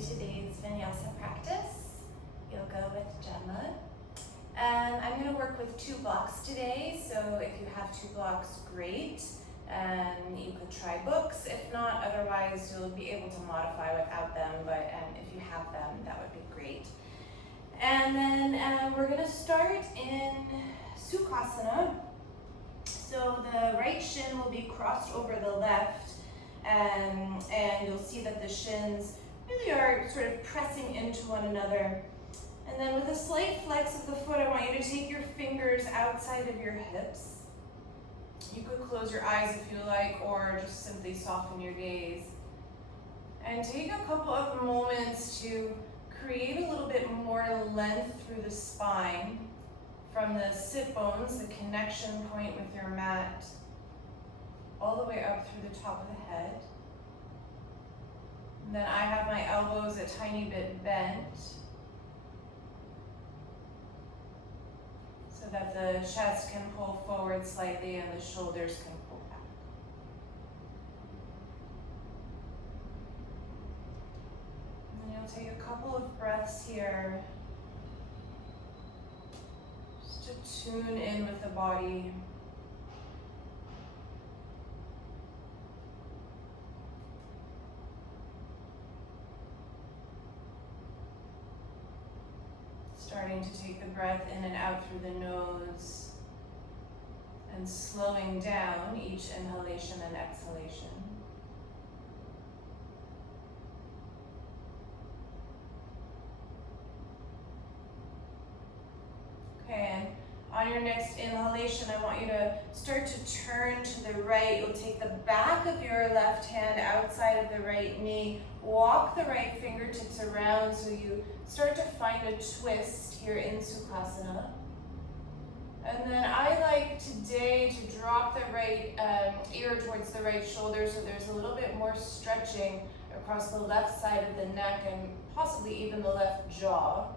today's vinyasa practice, yoga with Gemma. I'm going to work with 2 blocks today, so if you have 2 blocks, great. You could try books. If not, otherwise you'll be able to modify without them, but if you have them, that would be great. And then we're going to start in Sukhasana. So the right shin will be crossed over the left, and you'll see that the shins really are sort of pressing into one another. And then with a slight flex of the foot, I want you to take your fingers outside of your hips. You could close your eyes if you like, or just simply soften your gaze. And take a couple of moments to create a little bit more length through the spine, from the sit bones, the connection point with your mat, all the way up through the top of the head. And then I have my elbows a tiny bit bent, so that the chest can pull forward slightly and the shoulders can pull back. And then you'll take a couple of breaths here, just to tune in with the body. Starting to take the breath in and out through the nose and slowing down each inhalation and exhalation. Okay, and on your next inhalation, I want you to start to turn to the right. You'll take the back of your left hand outside of the right knee, walk the right fingertips around so you start to find a twist here in Sukhasana. And then I like today to drop the right ear towards the right shoulder, so there's a little bit more stretching across the left side of the neck and possibly even the left jaw.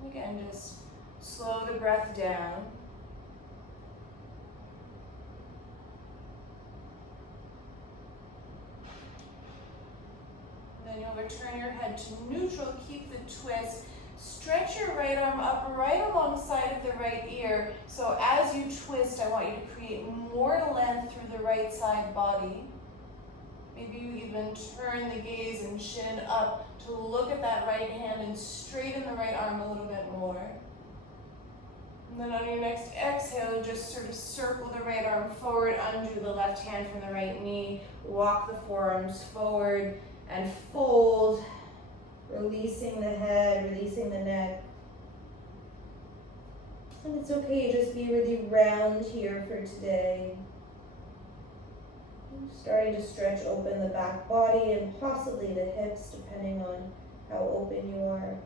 And again, just slow the breath down. Then you'll return your head to neutral, keep the twist. Stretch your right arm up right alongside of the right ear. So as you twist, I want you to create more length through the right side body. Maybe you even turn the gaze and chin up to look at that right hand and straighten the right arm a little bit more. And then on your next exhale, just sort of circle the right arm forward, undo the left hand from the right knee, walk the forearms forward, and fold, releasing the head, releasing the neck. And it's okay, just be really round here for today. Starting to stretch open the back body and possibly the hips, depending on how open you are.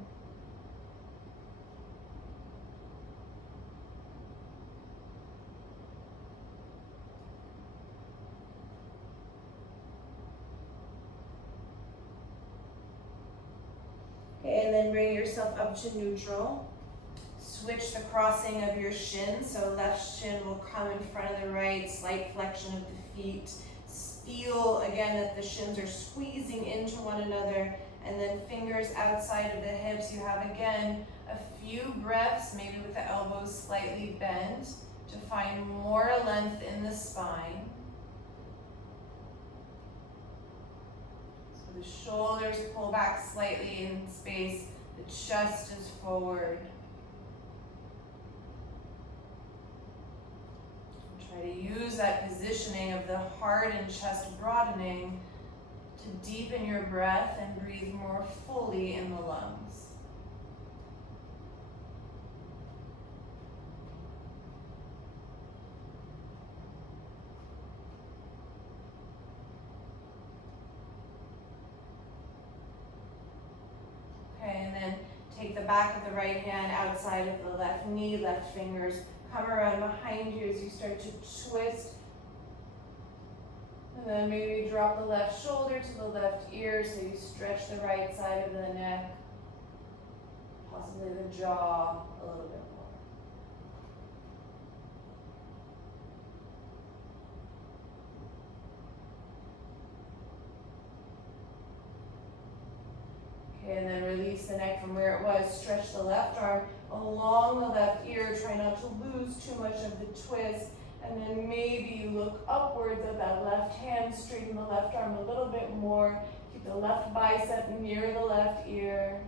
Okay, and then bring yourself up to neutral. Switch the crossing of your shins, so left shin will come in front of the right, slight flexion of the feet. Feel again that the shins are squeezing into one another, and then fingers outside of the hips. You have again a few breaths, maybe with the elbows slightly bent, to find more length in the spine. The shoulders pull back slightly in space, the chest is forward. Try to use that positioning of the heart and chest broadening to deepen your breath and breathe more fully in the lungs. And then take the back of the right hand outside of the left knee, left fingers come around behind you as you start to twist. And then maybe drop the left shoulder to the left ear so you stretch the right side of the neck, possibly the jaw a little bit more. Okay, and then release the neck from where it was. Stretch the left arm along the left ear. Try not to lose too much of the twist. And then maybe you look upwards at that left hand, straighten the left arm a little bit more. Keep the left bicep near the left ear.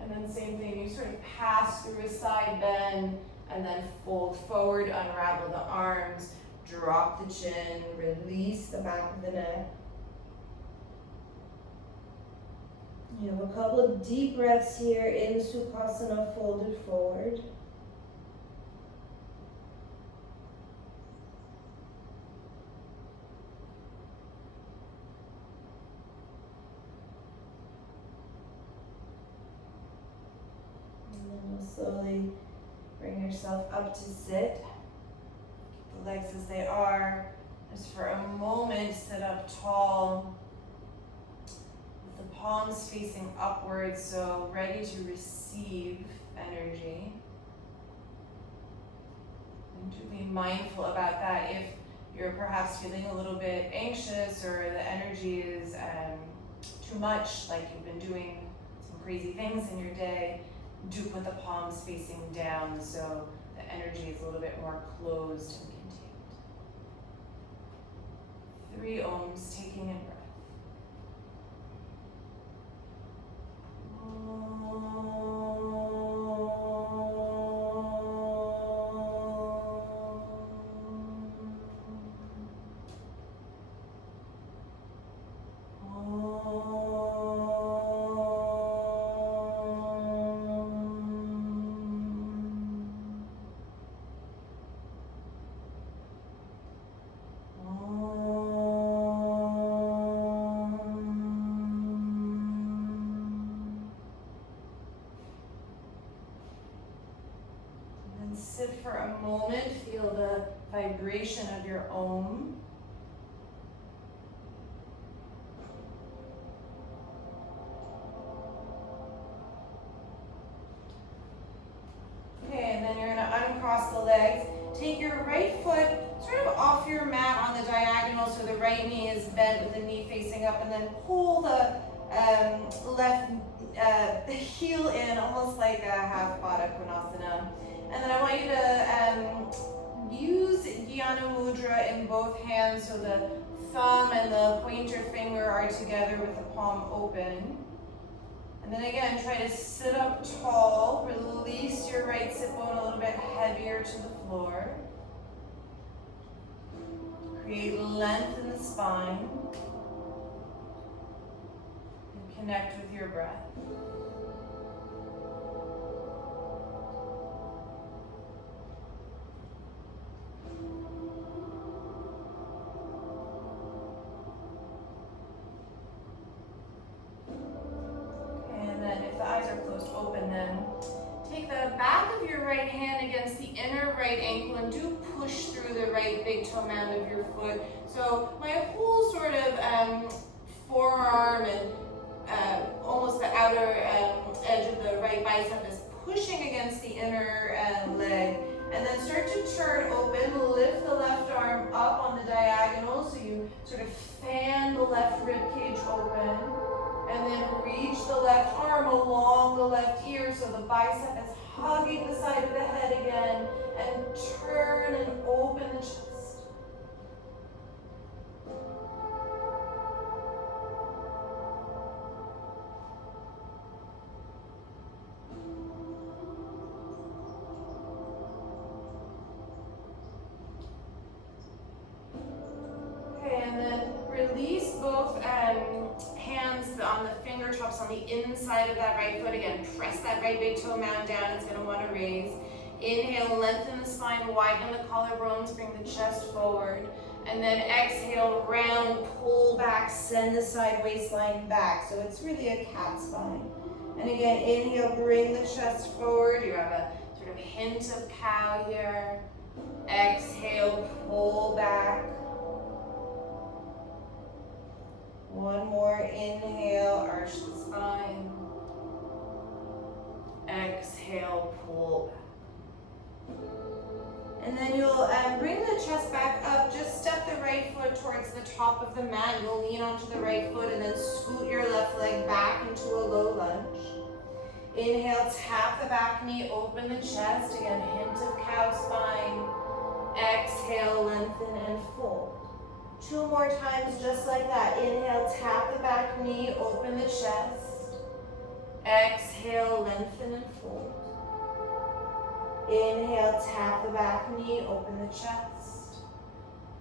And then same thing, you sort of pass through a side bend and then fold forward, unravel the arms, drop the chin, release the back of the neck. You have a couple of deep breaths here in Sukhasana, folded forward. And then you'll slowly bring yourself up to sit. Keep the legs as they are. Just for a moment, sit up tall. The palms facing upwards, so ready to receive energy. And to be mindful about that if you're perhaps feeling a little bit anxious or the energy is too much, like you've been doing some crazy things in your day, do put the palms facing down so the energy is a little bit more closed and contained. 3 ohms, taking in breath. Sit for a moment, feel the vibration of your Om. Okay, and then you're going to uncross the legs. Take your right foot sort of off your mat on the diagonal so the right knee is bent with the knee facing up, and then pull the left heel in, almost like a half Baddha Konasana. And then I want you to use Jnana Mudra in both hands so the thumb and the pointer finger are together with the palm open. And then again, try to sit up tall. Release your right sit bone a little bit heavier to the floor. Create length in the spine. And connect with your breath. Right ankle and do push through the right big toe mound of your foot. So my whole sort of forearm and almost the outer edge of the right bicep is pushing against the inner leg. And then start to turn open, lift the left arm up on the diagonal so you sort of fan the left rib cage open. And then reach the left arm along the left ear so the bicep is hugging the side of the head again, and turn and open the chest. Okay, and then release both hands on the fingertips on the inside of that right foot. Again, press that right big toe mound down. It's going to want to raise. Inhale, lengthen the spine, widen the collarbones, bring the chest forward. And then exhale, round, pull back, send the side waistline back. So it's really a cat spine. And again, inhale, bring the chest forward. You have a sort of hint of cow here. Exhale, pull back. One more inhale, arch the spine. Exhale, pull back. And then you'll bring the chest back up. Just step the right foot towards the top of the mat. You'll lean onto the right foot and then scoot your left leg back into a low lunge. Inhale, tap the back knee, open the chest. Again, hint of cow spine. Exhale, lengthen and fold. 2 more times just like that. Inhale, tap the back knee, open the chest. Exhale, lengthen and fold. Inhale, tap the back knee, open the chest.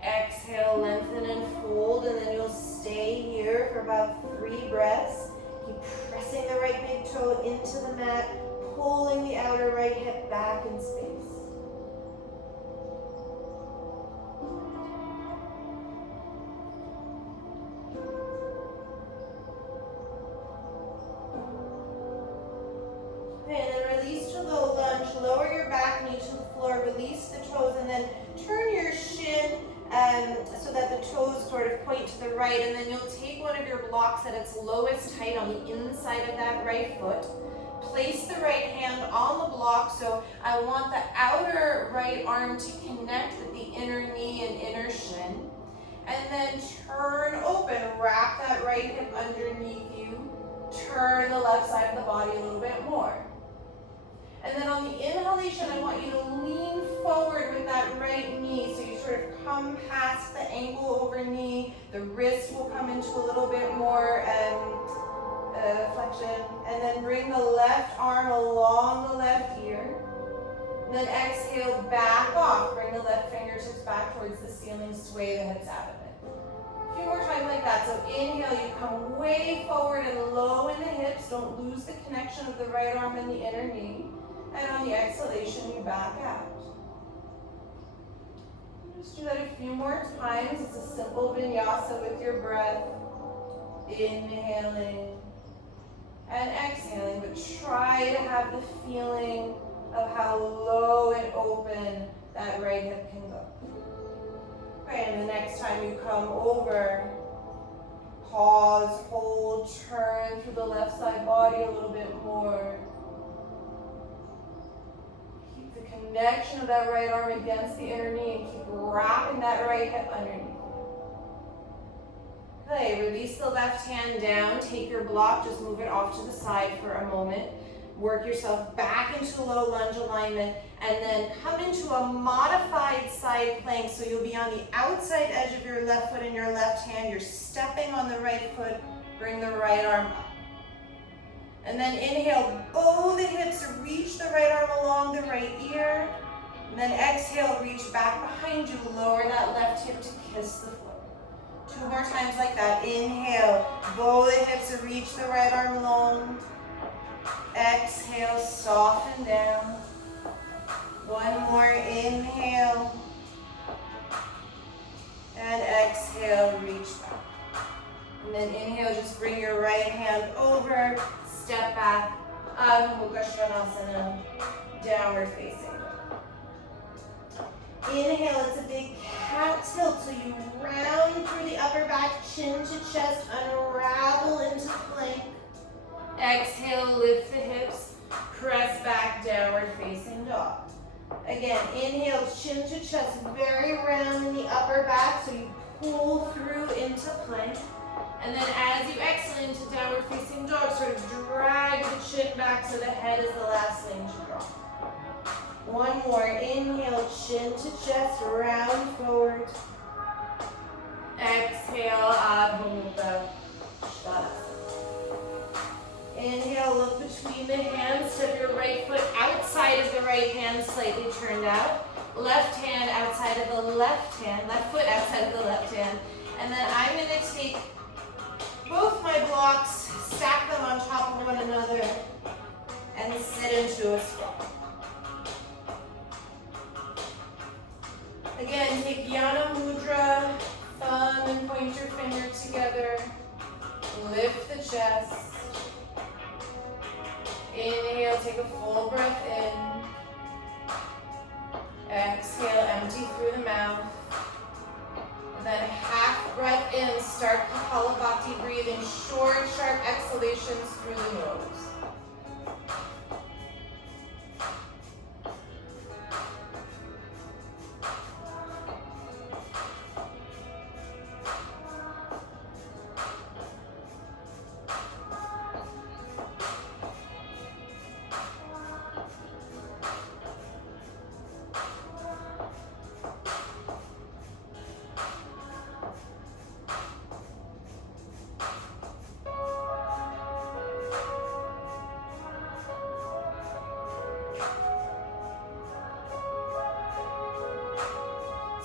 Exhale, lengthen and fold, and then you'll stay here for about 3 breaths. Keep pressing the right big toe into the mat, pulling the outer right hip back in space. Okay, and then release to low lunge. Lower your back knee to the floor, release the toes, and then turn your shin so that the toes sort of point to the right, and then you'll take one of your blocks at its lowest height on the inside of that right foot. Place the right hand on the block, so I want the outer right arm to connect with the inner knee and inner shin. And then turn open, wrap that right hip underneath you. Turn the left side of the body a little bit more. And then on the inhalation, I want you to lean forward with that right knee. So you sort of come past the ankle over knee. The wrist will come into a little bit more flexion. And then bring the left arm along the left ear. And then exhale, back off. Bring the left fingertips back towards the ceiling. Sway the hips out of it. A few more times like that. So inhale, you come way forward and low in the hips. Don't lose the connection of the right arm and the inner knee. And on the exhalation, you back out. Just do that a few more times. It's a simple vinyasa with your breath. Inhaling and exhaling, but try to have the feeling of how low and open that right hip can go. Okay, and the next time you come over, pause, hold, turn through the left side body a little bit more. Keep the connection of that right arm against the inner knee and keep wrapping that right hip underneath. Okay, release the left hand down, take your block, just move it off to the side for a moment. Work yourself back into low lunge alignment and then come into a modified side plank. So you'll be on the outside edge of your left foot and your left hand. You're stepping on the right foot, bring the right arm up. And then inhale, bow the hips, reach the right arm along the right ear. And then exhale, reach back behind you, lower that left hip to kiss the floor. 2 more times like that. Inhale, bow the hips, reach the right arm long. Exhale, soften down. 1 more, inhale. And exhale, reach back. And then inhale, just bring your right hand over, step back, Adho Mukha Svanasana, downward facing. Inhale, it's a big cat tilt, so you round through the upper back, chin to chest, unravel into plank. Exhale, lift the hips, press back, downward facing dog. Again, inhale, chin to chest, very round in the upper back, so you pull through into plank. And then as you exhale into downward facing dog, sort of drag the chin back so the head is the last thing to drop. 1 more, inhale, chin to chest, round forward. Exhale, Adho Mukha Svanasana. Inhale, look between the hands, step your right foot outside of the right hand, slightly turned out. Left hand outside of the left hand, left foot outside of the left hand. And then I'm going to take both my blocks, stack them on top of one another, and sit into a squat. Again, take Yana Mudra, thumb and pointer finger together. Lift the chest. Inhale, take a full breath in. Exhale, empty through the mouth. And then half breath in, start Kapalabhati, breathing short, sharp exhalations through the nose.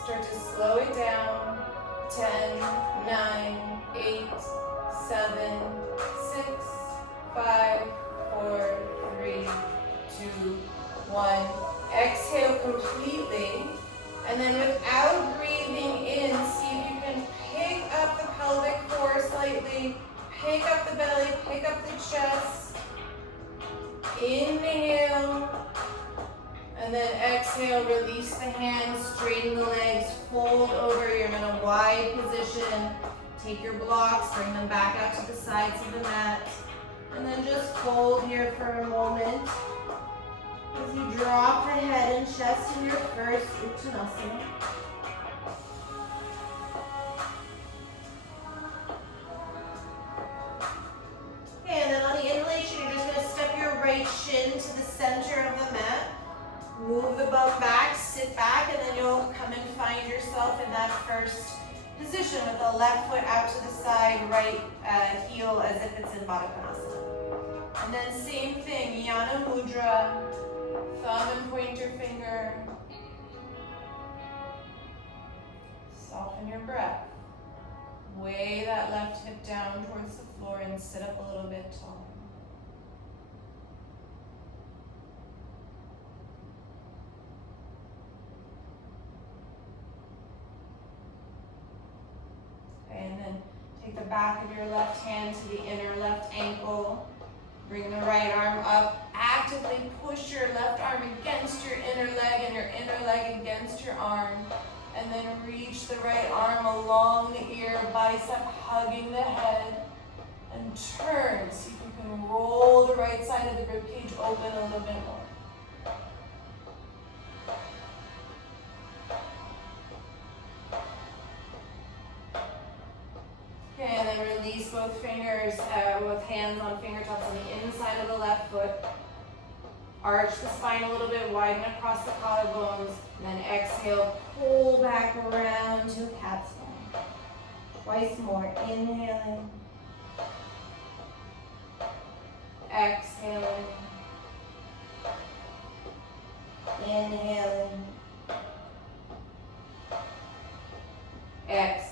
Start to slow it down. 10, 9, 8, 7, 6, 5, 4, 3, 2, 1. Exhale completely. And then without breathing in, see if you can pick up the pelvic floor slightly. Pick up the belly, pick up the chest. Inhale. And then exhale, release the hands, straighten the legs, fold over. You're in a wide position. Take your blocks, bring them back out to the sides of the mat. And then just fold here for a moment. As you drop the head and chest in your first Uttanasana. Okay, and then on the inhalation, you're just going to step your right shin to the center of the mat. Move the bum back, sit back, and then you'll come and find yourself in that first position with the left foot out to the side, right heel as if it's in Baddha Konasana. And then same thing, Yana Mudra, thumb and pointer finger. Soften your breath. Weigh that left hip down towards the floor and sit up a little bit taller. And then take the back of your left hand to the inner left ankle. Bring the right arm up. Actively push your left arm against your inner leg and your inner leg against your arm. And then reach the right arm along the ear, bicep hugging the head. And turn. See if you can roll the right side of the ribcage open a little bit more. Okay, and then release both fingers, both hands on fingertips on the inside of the left foot. Arch the spine a little bit, widen across the collarbones, and then exhale, pull back around to cat spine. Twice more, inhaling. Exhaling. Inhaling. Exhale.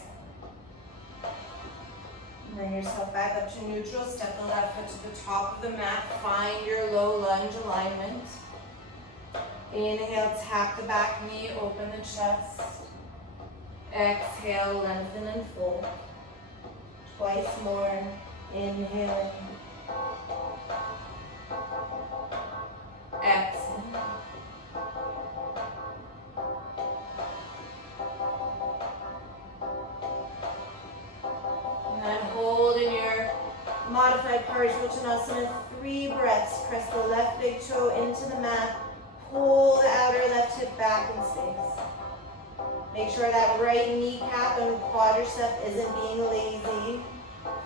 Bring yourself back up to neutral. Step the left foot to the top of the mat. Find your low lunge alignment. Inhale, tap the back knee, open the chest. Exhale, lengthen and fold. Twice more. Inhaling. Exhale. And hold in your modified Parsvottanasana 3 breaths. Press the left big toe into the mat. Pull the outer left hip back in space. Make sure that right kneecap and quadricep isn't being lazy.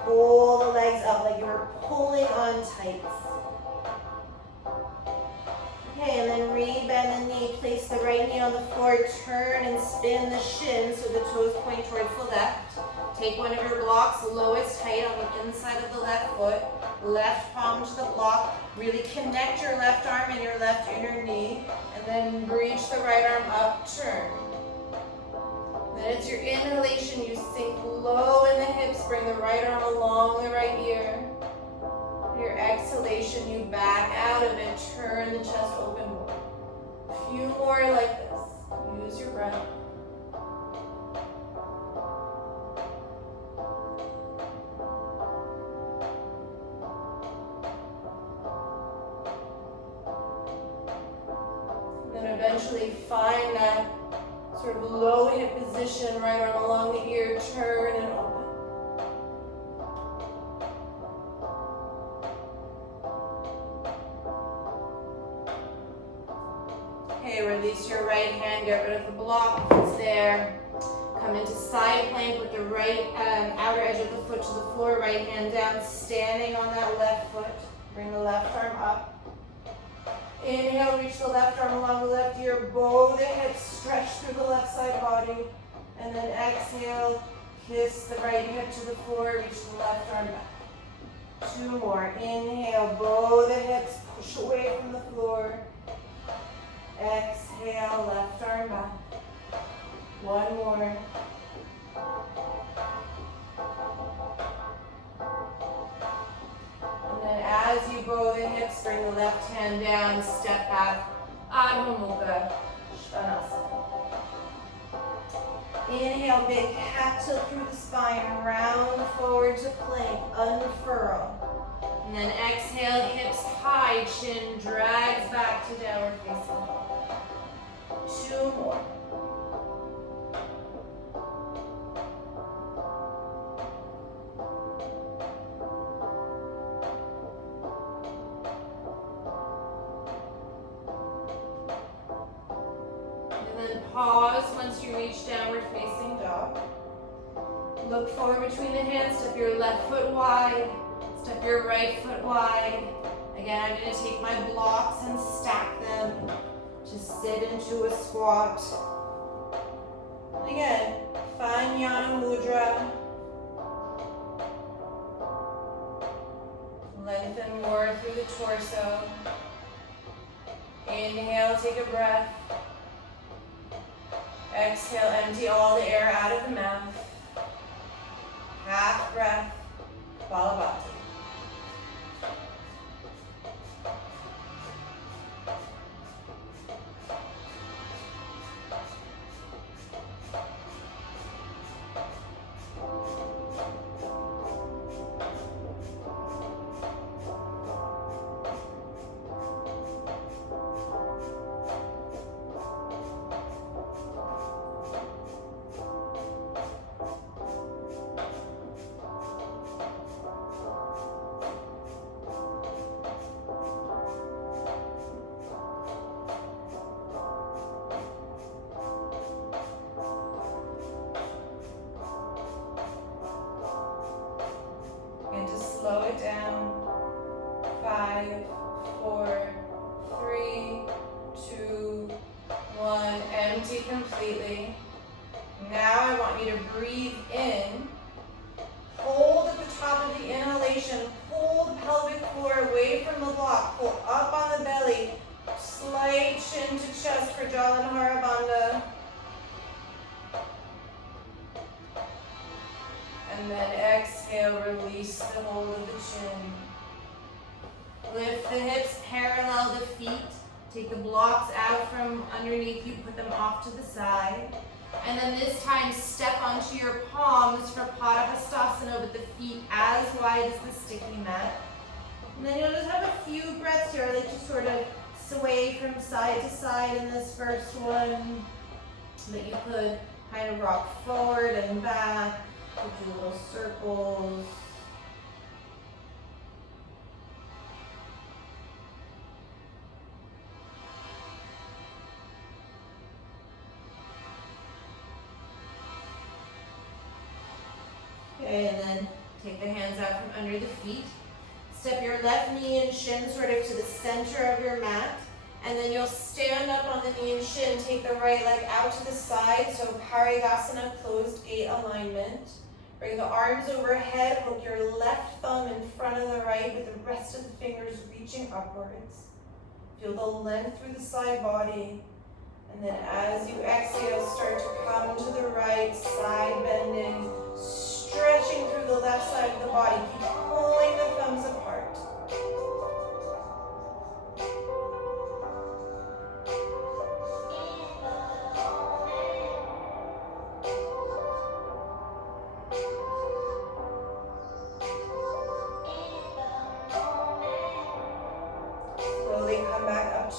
Pull the legs up like you're pulling on tights. Okay, and then rebend the knee. Place the right knee on the floor. Turn and spin the shin so the toes point towards the left. Take one of your blocks, lowest height on the inside of the left foot. Left palm to the block. Really connect your left arm and your left inner knee. And then reach the right arm up, turn. Then it's your inhalation. You sink low in the hips. Bring the right arm along the right ear. Your exhalation, you back out of it. Turn the chest open more. A few more like this. Use your breath. Then eventually find that sort of low hip position, right arm along the ear, turn and open. Okay, release your right hand, get rid of the block if it's there. Come into side plank with the right outer edge of the foot to the floor, right hand down, standing on that left foot. Bring the left arm up. Inhale, reach the left arm along the left ear, bow the hips, stretch through the left side body. And then exhale, kiss the right hip to the floor, reach the left arm back. 2 more. Inhale, bow the hips, push away from the floor. Exhale, left arm back. One more. And then as you bow the hips, bring the left hand down, step back. Adho Mukha Svanasana. Inhale, big cat tilt through the spine, round forward to plank, unfurl. And then exhale, hips high, chin drags back to downward facing dog. 2 more. Pause once you reach downward facing dog. Look forward between the hands, step your left foot wide, step your right foot wide. Again, I'm going to take my blocks and stack them to sit into a squat. And again, find Jnana Mudra. Lengthen more through the torso. Inhale, take a breath. Exhale, empty all the air out of the mouth. Half breath, Kapalabhati. Slow it down. 5, 4, 3, 2, 1. Empty completely. Now I want you to breathe in. Hold at the top of the inhalation. Pull the pelvic floor away from the block. Pull up on the belly. Slight chin to chest for Jalandhara Bandha. And then exhale, release the hold of the chin. Lift the hips, parallel the feet. Take the blocks out from underneath you, put them off to the side. And then this time, step onto your palms for Padahastasana with the feet as wide as the sticky mat. And then you'll just have a few breaths here. I like to sort of sway from side to side in this first one. That you could kind of rock forward and back. Do little circles. Okay, and then take the hands out from under the feet. Step your left knee and shin sort of to the center of your mat. And then you'll stand up on the knee and shin. Take the right leg out to the side. So Parigasana, closed gate alignment. Bring the arms overhead, hook your left thumb in front of the right with the rest of the fingers reaching upwards. Feel the length through the side body. And then as you exhale, start to come to the right, side bending, stretching through the left side of the body. Keep pulling the thumbs apart.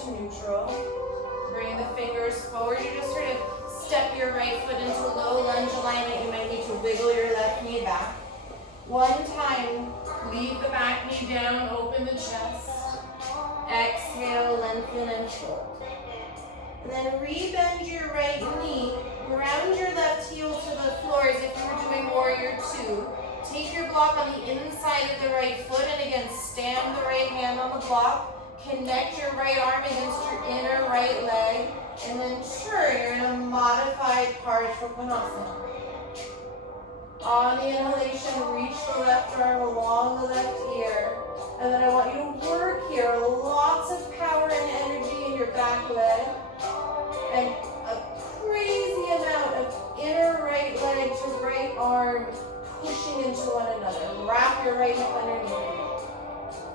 Neutral. Bring the fingers forward. You just sort of step your right foot into low lunge alignment. You might need to wiggle your left knee back. One time, leave the back knee down, open the chest. Exhale, lengthen and fold. And then rebend your right knee. Ground your left heel to the floor as if you were doing warrior 2. Take your block on the inside of the right foot and again, stand the right hand on the block. Connect your right arm against your inner right leg, and then turn. You're in a modified Parsvakonasana. On the inhalation, reach the left arm along the left ear, and then I want you to work here. Lots of power and energy in your back leg, and a crazy amount of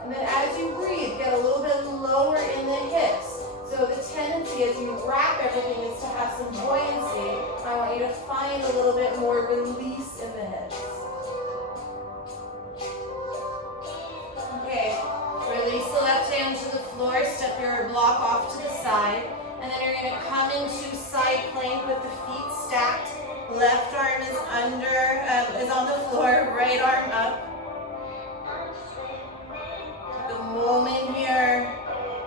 And then as you breathe, get a little bit lower in the hips. So the tendency as you wrap everything is to have some buoyancy. I want you to find a little bit more release in the hips. Okay, release the left hand to the floor, step your block off to the side, and then you're going to come into side plank with the feet stacked. Left arm is is on the floor, right arm up. Take a moment here.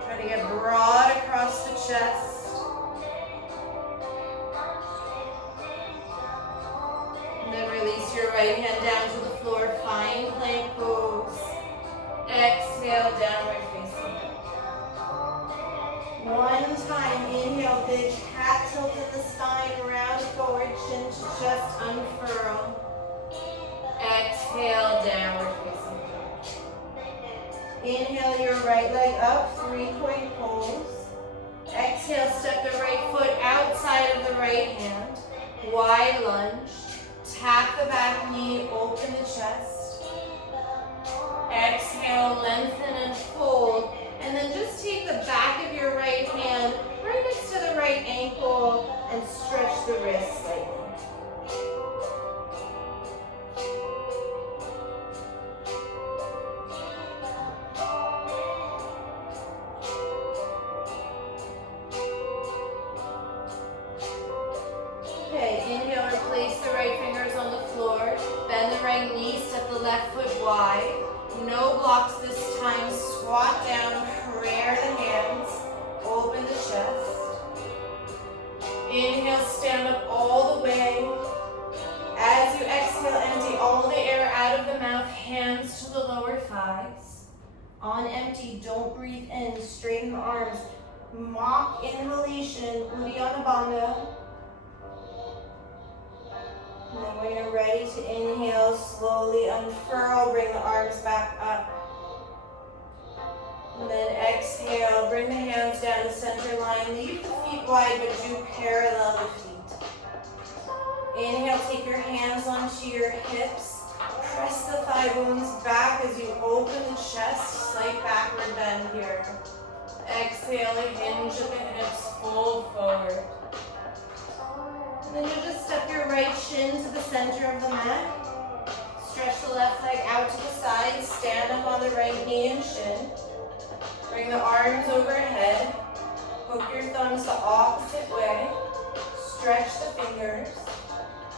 Try to get broad across the chest. And then release your right hand down to the floor. Find plank pose. Exhale, downward facing dog. One time, inhale, big cat tilt in the spine, round forward, chin to chest, unfurl. Exhale, downward facing dog. Inhale your right leg up, 3-point pose. Exhale, step the right foot outside of the right hand. Wide lunge. Tap the back knee, open the chest. Exhale, lengthen and fold. And then just take the back of your right hand right next to the right ankle and stretch the wrist slightly. Okay, inhale, replace the right fingers on the floor. Bend the right knee, step the left foot wide. No blocks this time. Squat down, prayer the hands. Open the chest. Inhale, stand up all the way. As you exhale, empty all the air out of the mouth, hands to the lower thighs. On empty, don't breathe in, straighten the arms. Mock inhalation, Uddiyana Bandha. And then when you're ready to inhale, slowly unfurl, bring the arms back up. And then exhale, bring the hands down to center line. Leave the feet wide, but do parallel the feet. Inhale, take your hands onto your hips. Press the thigh bones back as you open the chest. Slight backward bend here. Exhale, hinge of the hips, fold forward. And then you just step your right shin to the center of the mat. Stretch the left leg out to the side. Stand up on the right knee and shin. Bring the arms overhead. Hook your thumbs the opposite way. Stretch the fingers.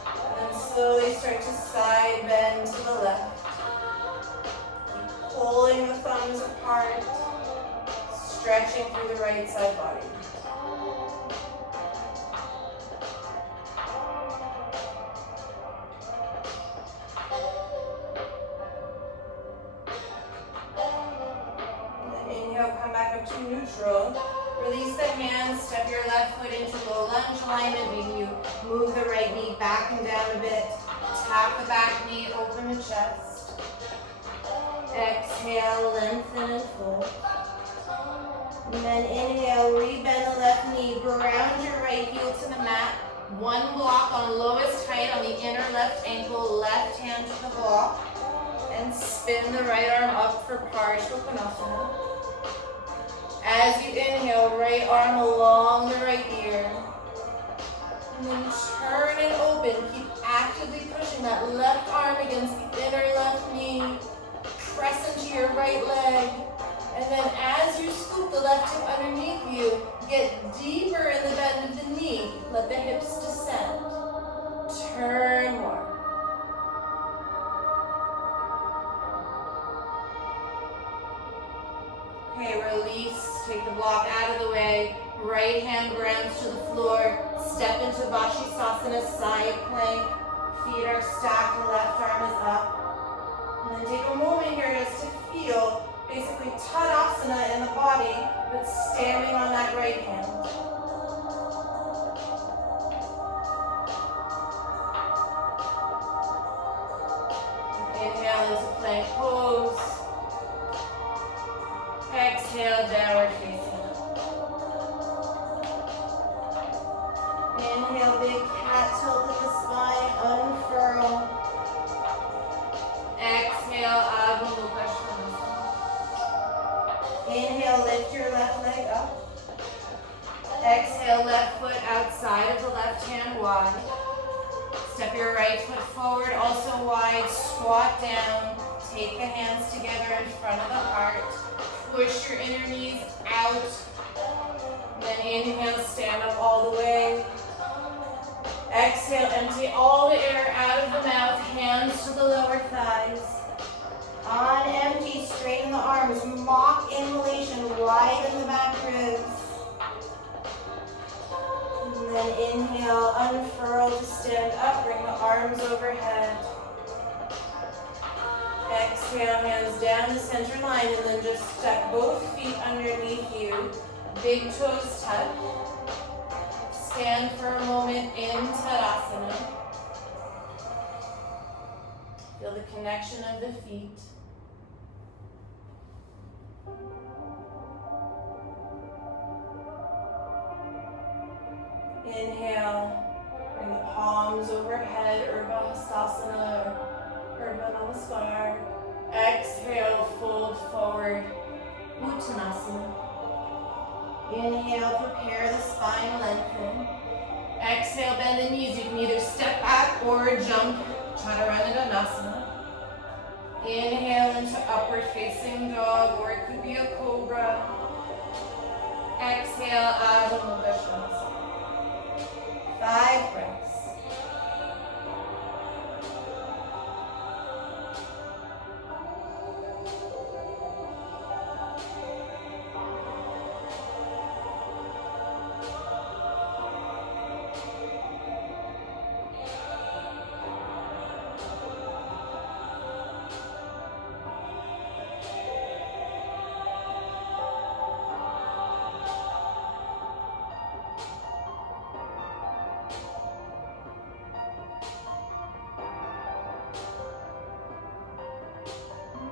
And then slowly start to side bend to the left. Keep pulling the thumbs apart. Stretching through the right side body. Come back up to neutral. Release the hands, step your left foot into low lunge alignment. Maybe you move the right knee back and down a bit. Tap the back knee, open the chest. Exhale, lengthen and fold. And then inhale, rebend the left knee, ground your right heel to the mat. One block on lowest height on the inner left ankle, left hand to the block. And spin the right arm up for Parsvakonasana. As you inhale, right arm along the right ear. And then turn and open. Keep actively pushing that left arm against the inner left knee. Press into your right leg. And then as you scoop the left hip underneath you, get deeper in the bend of the knee. Let the hips descend. Turn more. Okay, release. Take the block out of the way. Right hand grounds to the floor. Step into Vashisthasana, side plank. Feet are stacked, the left arm is up. And then take a moment here just to feel basically Tadasana in the body, but standing on that right hand. Inhale into plank pose. Exhale, downward facing dog. Inhale, big cat tilt in the spine, unfurl. Exhale, Adho Mukha Svanasana. Step your right foot forward, also wide, squat down. Take the hands together in front of the heart. Push your inner knees out. Then inhale, stand up all the way. Exhale, empty all the air out of the mouth, hands to the lower thighs. On empty, straighten the arms, mock inhalation, widen the back ribs. And then inhale, unfurl to stand up, bring the arms overhead. Exhale, hands down the center line, and then just step both feet underneath you. Big toes touch. Stand for a moment in Tadasana. Feel the connection of the feet. Inhale, bring the palms overhead, Urdhva Hastasana, Urdhva Namaskar. Exhale, fold forward, Uttanasana. Inhale, prepare the spine, lengthen. Exhale, bend the knees. You can either step back or jump, Chaturanga. Inhale into upward facing dog, or it could be a cobra. Exhale, Adho Mukha Svanasana. 5 breaths.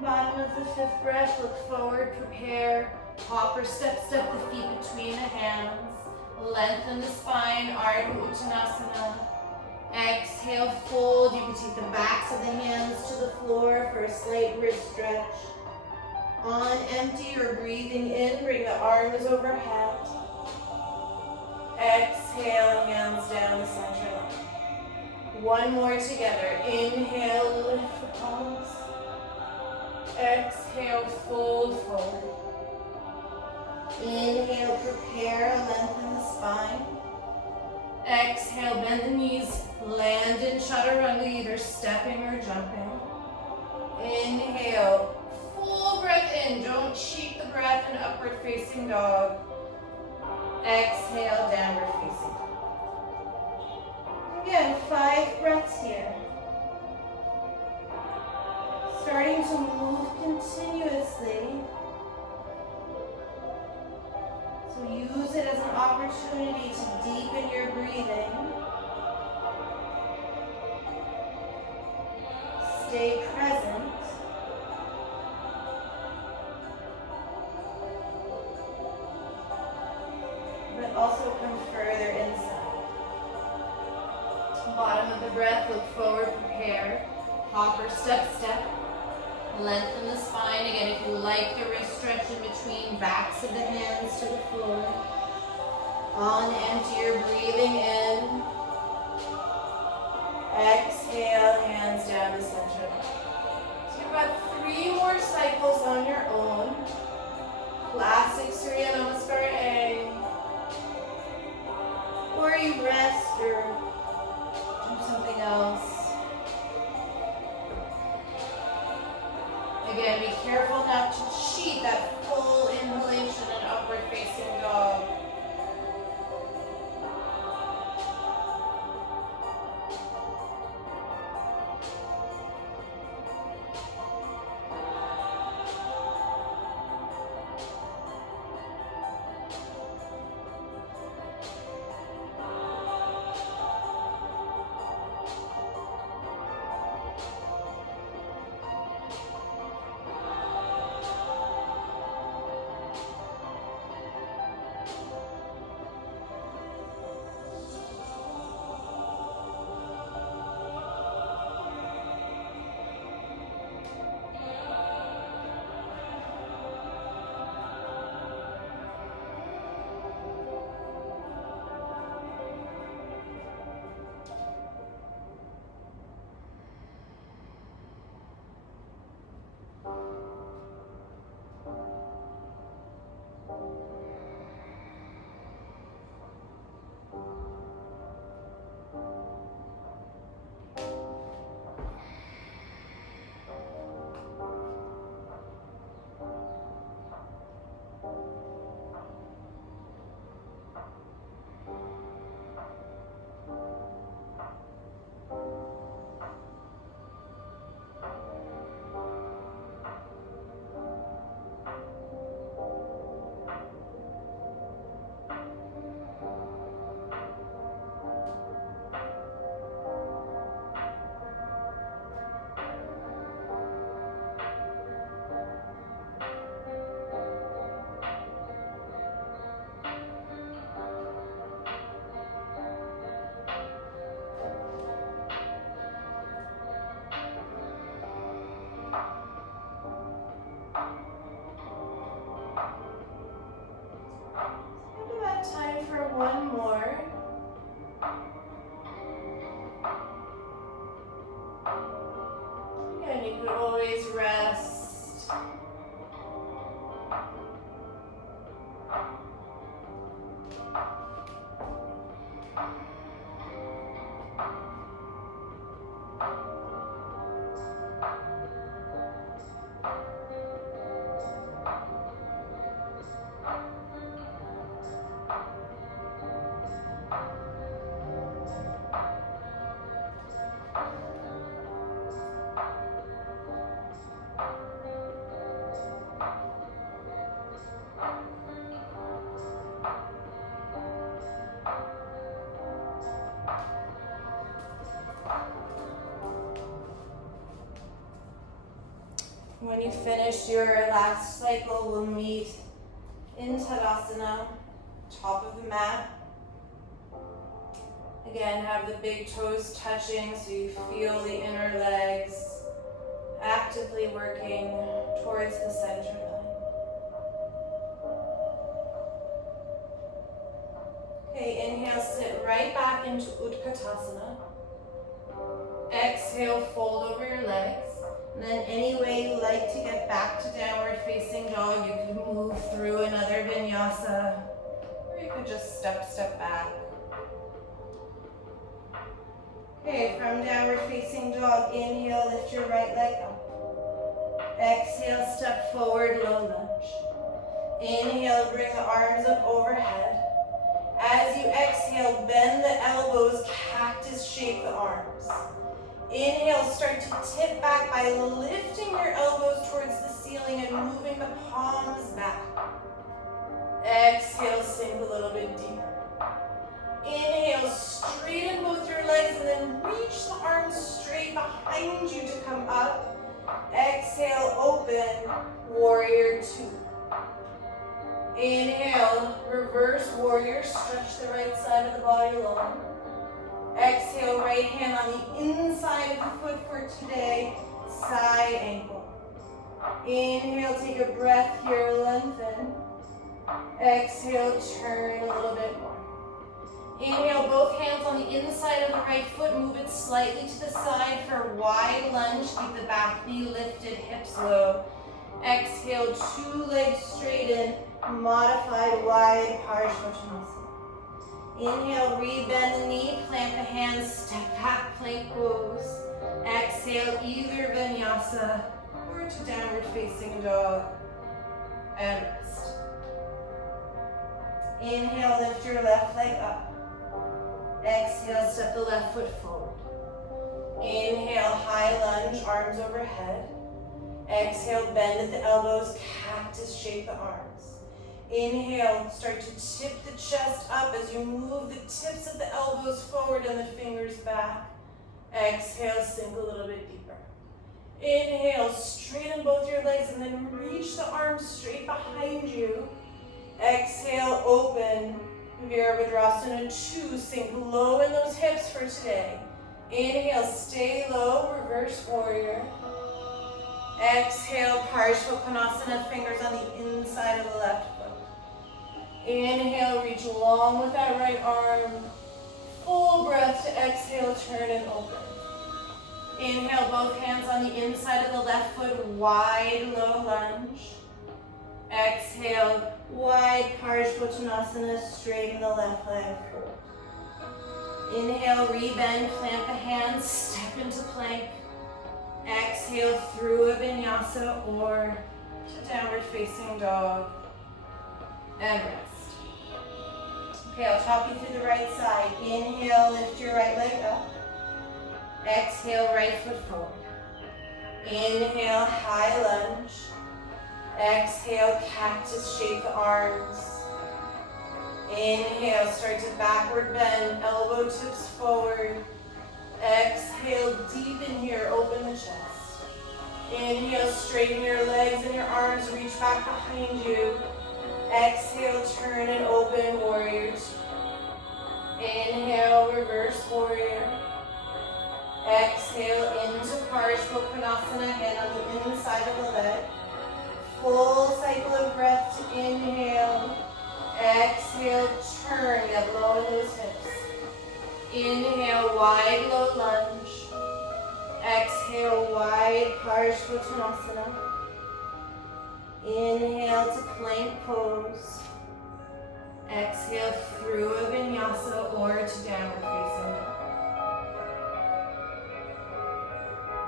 Bottom of the 5th breath, look forward, prepare, hop or step the feet between the hands, lengthen the spine, Ardha Uttanasana. Exhale, fold, you can take the backs of the hands to the floor for a slight wrist stretch. On empty, you're breathing in, bring the arms overhead. Exhale, hands down the center line. One more together, inhale, lift the palms. Exhale, fold forward. Inhale, prepare, lengthen the spine. Exhale, bend the knees, land in Chaturanga, either stepping or jumping. Inhale, full breath in, don't cheat the breath in upward facing dog. Exhale, downward facing dog. Again, 5 breaths here. Starting to move continuously. So use it as an opportunity to deepen your breathing. Stay present. But also come further inside. Bottom of the breath, look forward, prepare. Hop or step. Lengthen the spine. Again, if you like the wrist stretch in between, backs of the hands to the floor. On empty, you're breathing in. Exhale, hands down the center. So you've got 3 more cycles on your own. Classic Surya Namaskar A. Or you rest or do something else. Again, be careful not to cheat that full inhalation and upward facing dog. When you finish your last cycle, we'll meet in Tadasana, top of the mat. Again, have the big toes touching so you feel the inner legs actively working towards the center line. Okay, inhale, sit right back into Utkatasana. Exhale, fold over your legs. And then any way you like to get back to downward facing dog, you could move through another vinyasa, or you could just step back. Okay, from downward facing dog, inhale, lift your right leg up. Exhale, step forward, low lunge. Inhale, bring the arms up overhead. As you exhale, bend the elbows, cactus shape the arms. Inhale, start to tip back by lifting your elbows towards the ceiling and moving the palms back. Exhale, sink a little bit deeper. Inhale, straighten both your legs and then reach the arms straight behind you to come up. Exhale, open, warrior two. Inhale, reverse warrior, stretch the right side of the body long. Exhale, right hand on the inside of the foot for today, side ankle. Inhale, take a breath here, lengthen. Exhale, turn a little bit more. Inhale, both hands on the inside of the right foot, move it slightly to the side for wide lunge, keep the back knee lifted, hips low. Exhale, two legs straighten, modified wide Parsvottanasana. Inhale, rebend the knee, plant the hands, step back, plank pose. Exhale, either vinyasa or to downward facing dog, and rest. Inhale, lift your left leg up. Exhale, step the left foot forward. Inhale, high lunge, arms overhead. Exhale, bend at the elbows, cactus shape the arms. Inhale, start to tip the chest up as you move the tips of the elbows forward and the fingers back. Exhale, sink a little bit deeper. Inhale, straighten both your legs and then reach the arms straight behind you. Exhale, open, Virabhadrasana 2, sink low in those hips for today. Inhale, stay low, reverse warrior. Exhale, Parsvottanasana, fingers on the inside of the left foot. Inhale, reach long with that right arm. Full breath to exhale, turn and open. Inhale, both hands on the inside of the left foot, wide, low lunge. Exhale, wide Parsvottanasana, straighten the left leg forward. Inhale, rebend, plant the hands, step into plank. Exhale through a vinyasa or to downward facing dog, and rest. Okay, I'll talk you through the right side. Inhale, lift your right leg up. Exhale, right foot forward. Inhale, high lunge. Exhale, cactus shape the arms. Inhale, start to backward bend, elbow tips forward. Exhale, deepen here, open the chest. Inhale, straighten your legs and your arms, reach back behind you. Exhale, turn and open, warrior two. Inhale, reverse warrior. Exhale, into Parsvottanasana, hand on the inside of the leg. Full cycle of breath to inhale. Exhale, turn, get low in those hips. Inhale, wide low lunge. Exhale, wide Parsvottanasana. Inhale to plank pose. Exhale through a vinyasa or to downward facing dog.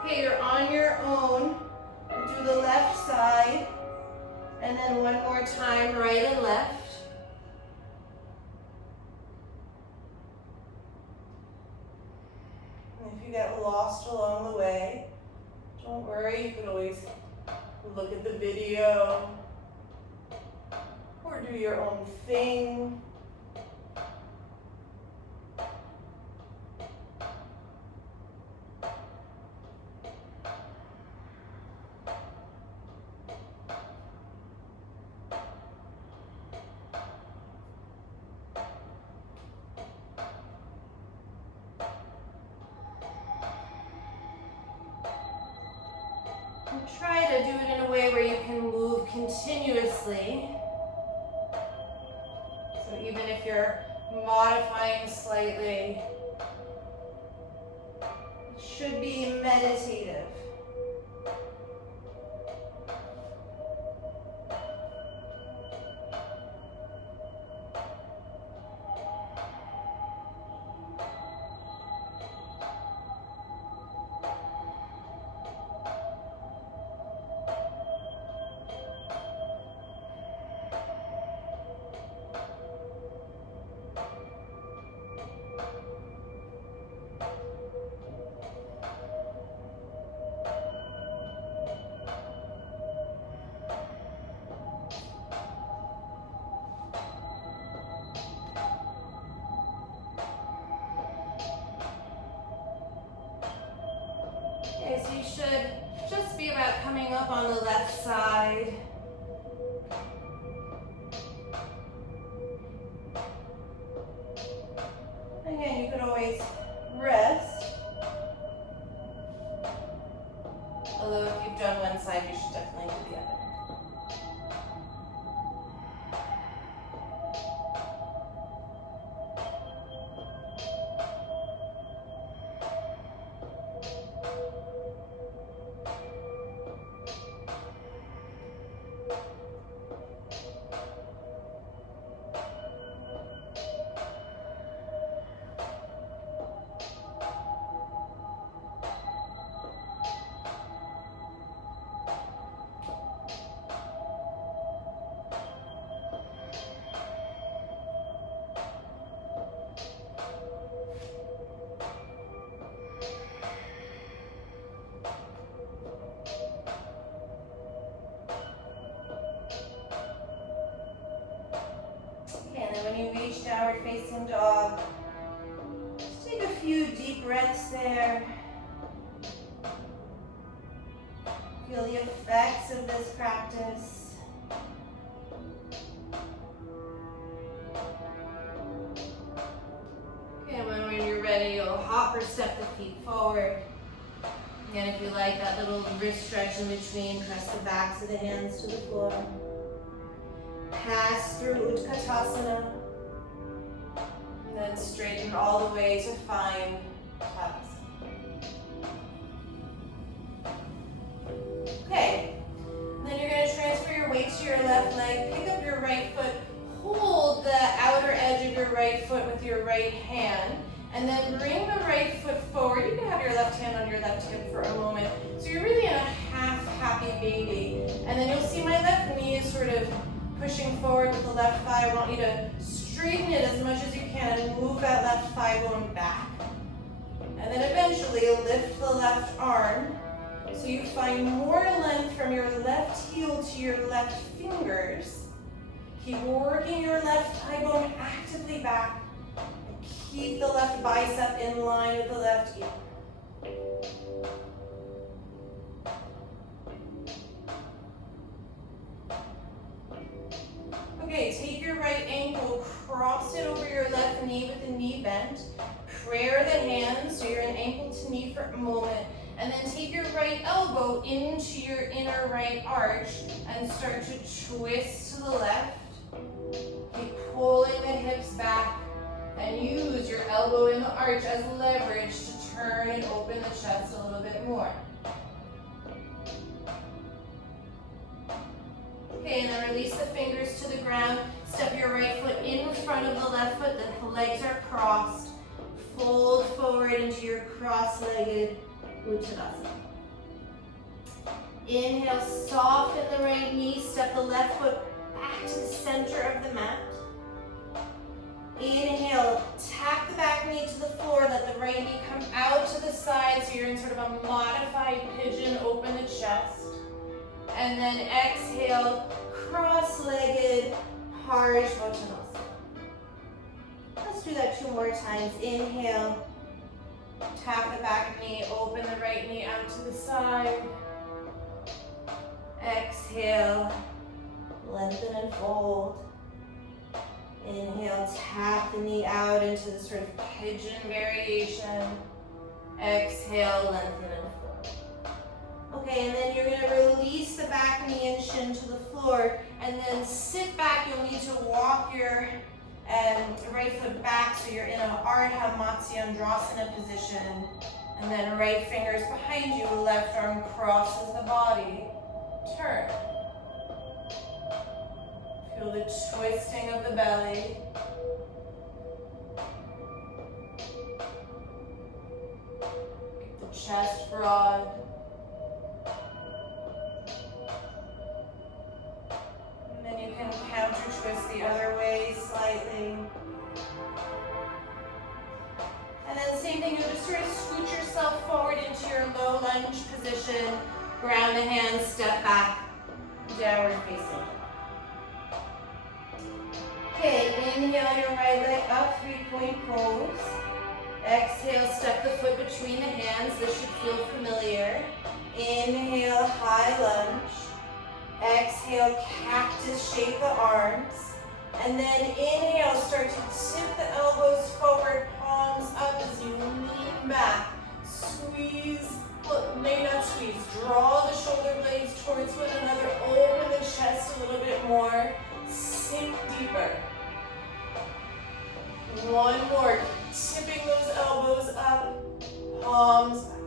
Okay, you're on your own. Do the left side. And then one more time, right and left. And if you get lost along the way, don't worry, you can always look at the video or do your own thing. Try to do it in a way where you can move continuously. So even if you're modifying slightly, it should be meditative. Okay, so you should just be about coming up on the left side. Again, you could always rest. Although if you've done one side, you should definitely do the other. When you reach downward facing dog, just take a few deep breaths there. Feel the effects of this practice. Okay, when you're ready, you'll hop or step the feet forward. Again, if you like that little wrist stretch in between, press the backs of the hands to the floor. Pass through Utkatasana. And then straighten all the way to find Tadasana. Okay. And then you're going to transfer your weight to your left leg. Pick up your right foot. Hold the outer edge of your right foot with your right hand. And then bring the right foot forward. You can have your left hand on your left hip for a moment. So you're really in a half happy baby. And then you'll see my left knee is sort of pushing forward with the left thigh. I want you to straighten it as much as you can and move that left thigh bone back. And then eventually lift the left arm so you find more length from your left heel to your left fingers. Keep working your left thigh bone actively back. And keep the left bicep in line with the left heel. Okay, take your right ankle, cross it over your left knee with the knee bent. Prayer the hands, so you're in ankle to knee for a moment. And then take your right elbow into your inner right arch and start to twist to the left. Keep pulling the hips back and use your elbow in the arch as leverage to turn and open the chest a little bit more. Okay, and then release the fingers to the ground. Step your right foot in front of the left foot, the legs are crossed. Fold forward into your cross-legged Uttanasana. Inhale, soften the right knee, step the left foot back to the center of the mat. Inhale, tap the back knee to the floor, let the right knee come out to the side so you're in sort of a modified pigeon, open the chest. And then exhale, cross-legged Parsvottanasana. Let's do that 2 more times. Inhale, tap the back knee, open the right knee out to the side. Exhale, lengthen and fold. Inhale, tap the knee out into the sort of pigeon variation. Exhale, lengthen and fold. Okay, and then you're going to release the back knee and shin to the floor, and then sit back. You'll need to walk your right foot back so you're in a Ardha Matsyendrasana position. And then right fingers behind you, left arm crosses the body. Turn. Feel the twisting of the belly. Keep the chest broad. And then you can counter twist the other way slightly. And then same thing, you'll just sort of scoot yourself forward into your low lunge position. Ground the hands, step back, downward facing dog. Okay, inhale your right leg up, 3-point pose. Exhale, step the foot between the hands. This should feel familiar. Inhale, high lunge. Exhale, cactus shape the arms. And then inhale, start to tip the elbows forward, palms up as you lean back. Squeeze, look, maybe not squeeze, draw the shoulder blades towards one another, open the chest a little bit more, sink deeper. One more, tipping those elbows up, palms back.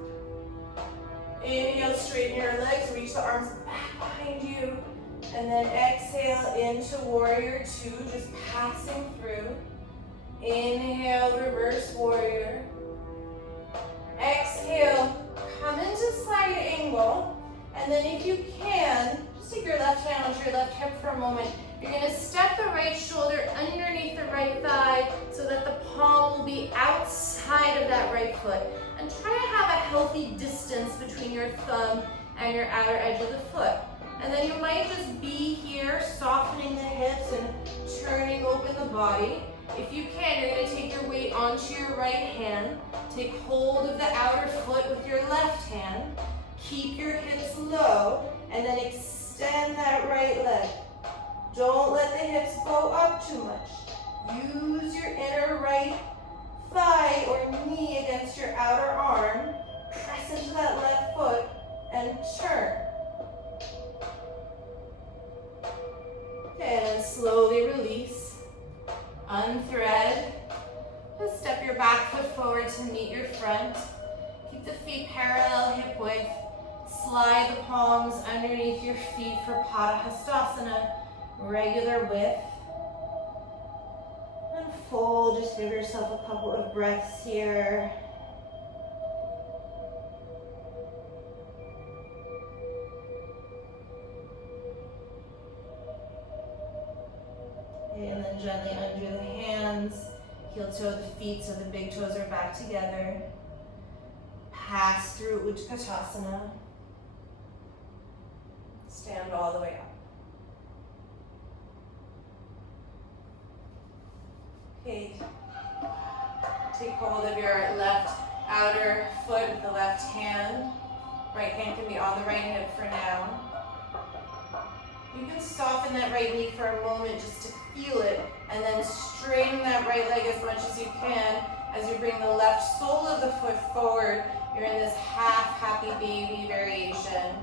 Inhale, straighten your legs, reach the arms back behind you. And then exhale into warrior 2, just passing through. Inhale, reverse warrior. Exhale, come into side angle. And then if you can, just take your left hand onto your left hip for a moment. You're going to step the right shoulder underneath the right thigh so that the palm will be outside of that right foot. And try to have a healthy distance between your thumb and your outer edge of the foot. And then you might just be here, softening the hips and turning open the body. If you can, you're going to take your weight onto your right hand. Take hold of the outer foot with your left hand. Keep your hips low, and then extend that right leg. Don't let the hips go up too much. Use your inner right thigh or knee against your outer arm. Press into that left foot and turn. Okay, and then slowly release. Unthread. Just step your back foot forward to meet your front. Keep the feet parallel hip width. Slide the palms underneath your feet for Padahastasana, regular width. And fold, just give yourself a couple of breaths here. And then gently undo the hands, heel toe the feet so the big toes are back together. Pass through Utkatasana. Stand all the way up. Okay, take hold of your left outer foot with the left hand. Right hand can be on the right hip for now. You can soften that right knee for a moment just to feel it, and then straighten that right leg as much as you can as you bring the left sole of the foot forward. You're in this half happy baby variation.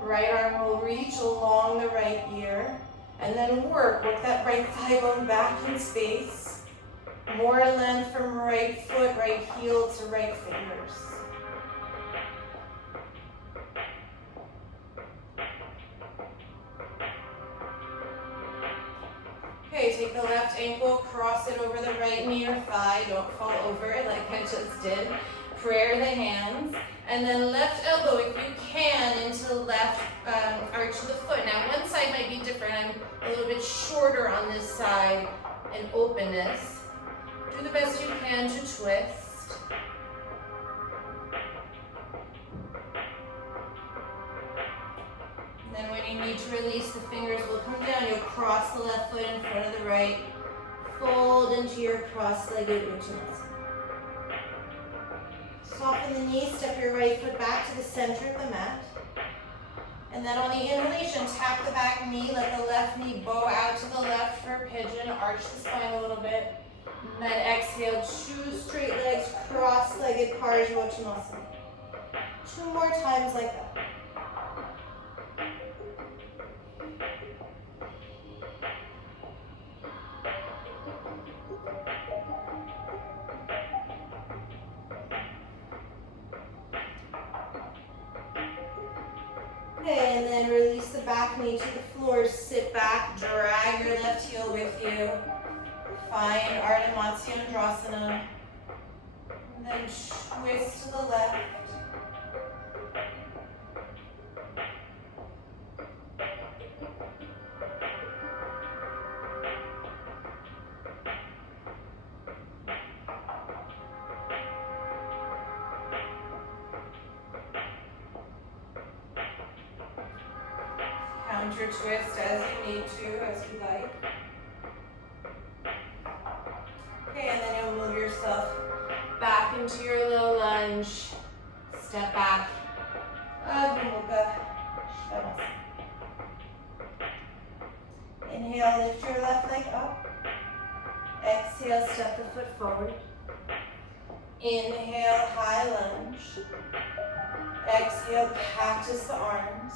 Right arm will reach along the right ear, and then work that right thigh bone back in space. More length from right foot, right heel to right fingers. Okay, take the left ankle, cross it over the right knee or thigh. Don't fall over it like I just did. Prayer the hands. And then left elbow, if you can, into the left arch of the foot. Now, one side might be different. I'm a little bit shorter on this side in openness. Do the best you can to twist. And then when you need to release, the fingers will come down. You'll cross the left foot in front of the right. Fold into your cross-legged Uttanasana. Soften the knees, step your right foot back to the center of the mat. And then on the inhalation, tap the back knee, let the left knee bow out to the left for a pigeon, arch the spine a little bit. And then exhale, 2 straight legs, cross-legged Parsvottanasana. 2 more times like that. Okay, and then release the back knee to the floor. Sit back, drag your left heel with you. Find Ardha Matsyendrasana. And then twist to the left. Counter twist as you need to, as you like. Okay, and then you'll move yourself back into your low lunge. Step back. Adho Mukha Svanasana. Inhale, lift your left leg up. Exhale, step the foot forward. Inhale, high lunge. Exhale, cactus the arms.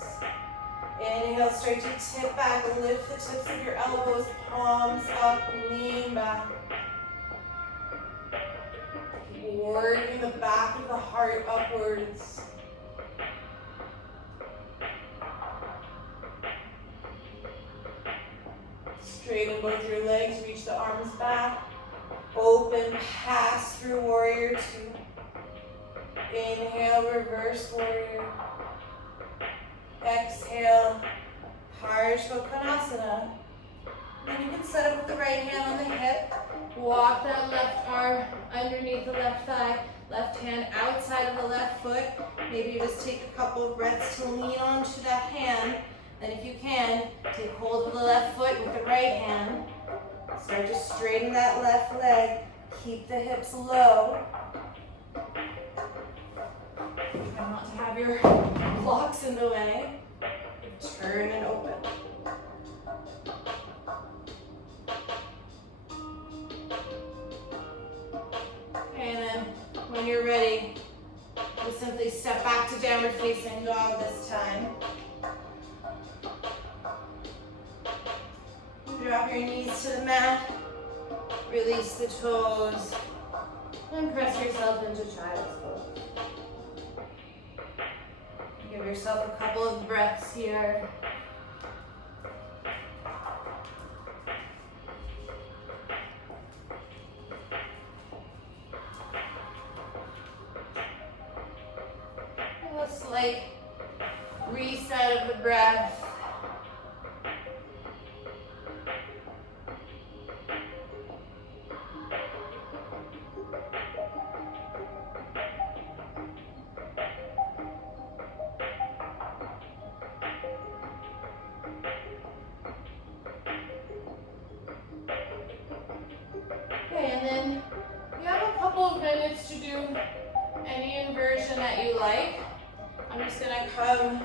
Inhale, start to tip back, lift the tips of your elbows, palms up, lean back. Working the back of the heart upwards. Straighten both your legs, reach the arms back. Open, pass through warrior 2. Inhale, reverse warrior. Exhale, Parsvottanasana. Then you can set up with the right hand on the hip. Walk that left arm underneath the left thigh. Left hand outside of the left foot. Maybe you just take a couple of breaths to lean onto that hand. Then if you can, take hold of the left foot with the right hand. Start to straighten that left leg. Keep the hips low. Try not to have your blocks in the way. Turn and open. Okay, and then when you're ready, you'll simply step back to downward facing dog this time. Drop your knees to the mat. Release the toes. And press yourself into child's pose. Give yourself a couple of breaths here. A slight reset of the breath. Okay, and then you have a couple of minutes to do any inversion that you like. I'm just gonna come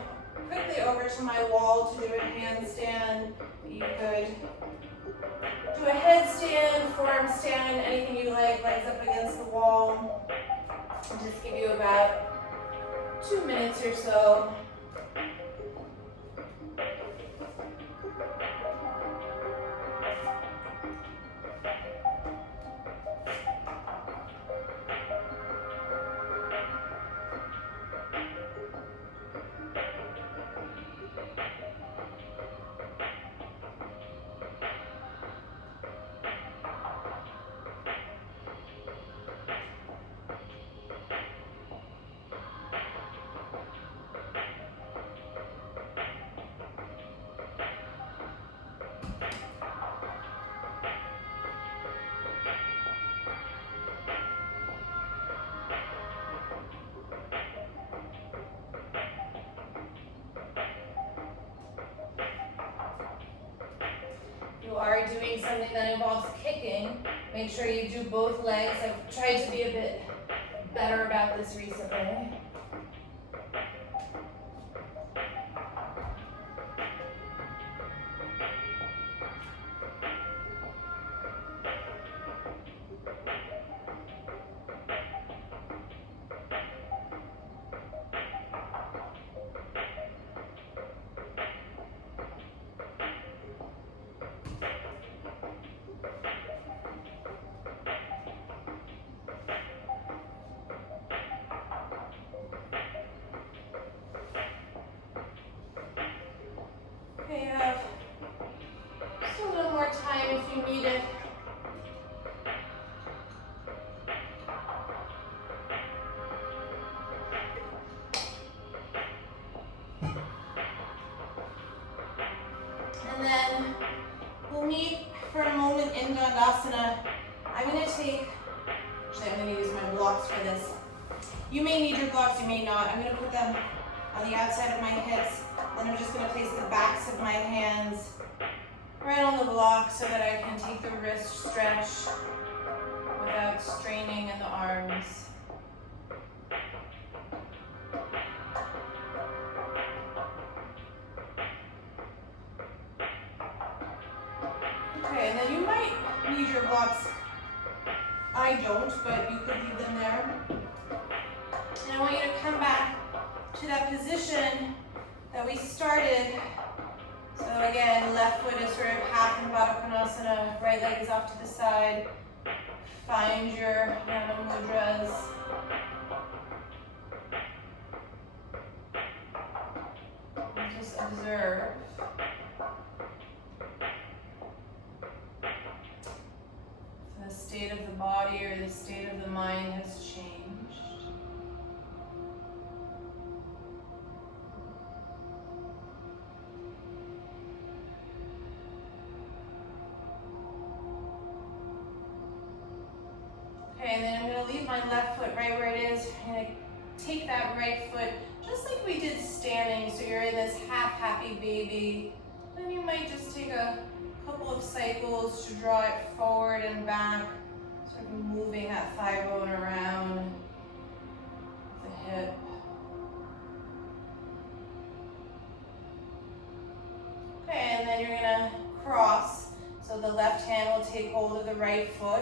quickly over to my wall to do a handstand. You could do a headstand, forearm stand, anything you like, legs up against the wall. I'll just give you about 2 minutes or so. are doing something that involves kicking, make sure you do both legs. I've tried to be a bit better about this recently. Okay, you have just a little more time if you need it. And then we'll meet for a moment in Dandasana. I'm going to use my blocks for this. You may need your blocks, you may not. I'm going to put them on the outside of my hips. Then I'm just going to place the backs of my hands right on the block so that I can take the wrist stretch without straining in the arms. Okay, and then you might need your blocks. I don't, but you could leave them there. And I want you to come back to that position that we started. So again, left foot is sort of half in Baddha Konasana, right leg is off to the side. Find your Yana Mudras. And just observe. So the state of the body or the state of the mind has changed. Okay, and then I'm going to leave my left foot right where it is. I'm going to take that right foot just like we did standing. So you're in this half happy baby. Then you might just take a couple of cycles to draw it forward and back, sort of moving that thigh bone around the hip. Okay, and then you're going to cross. So the left hand will take hold of the right foot.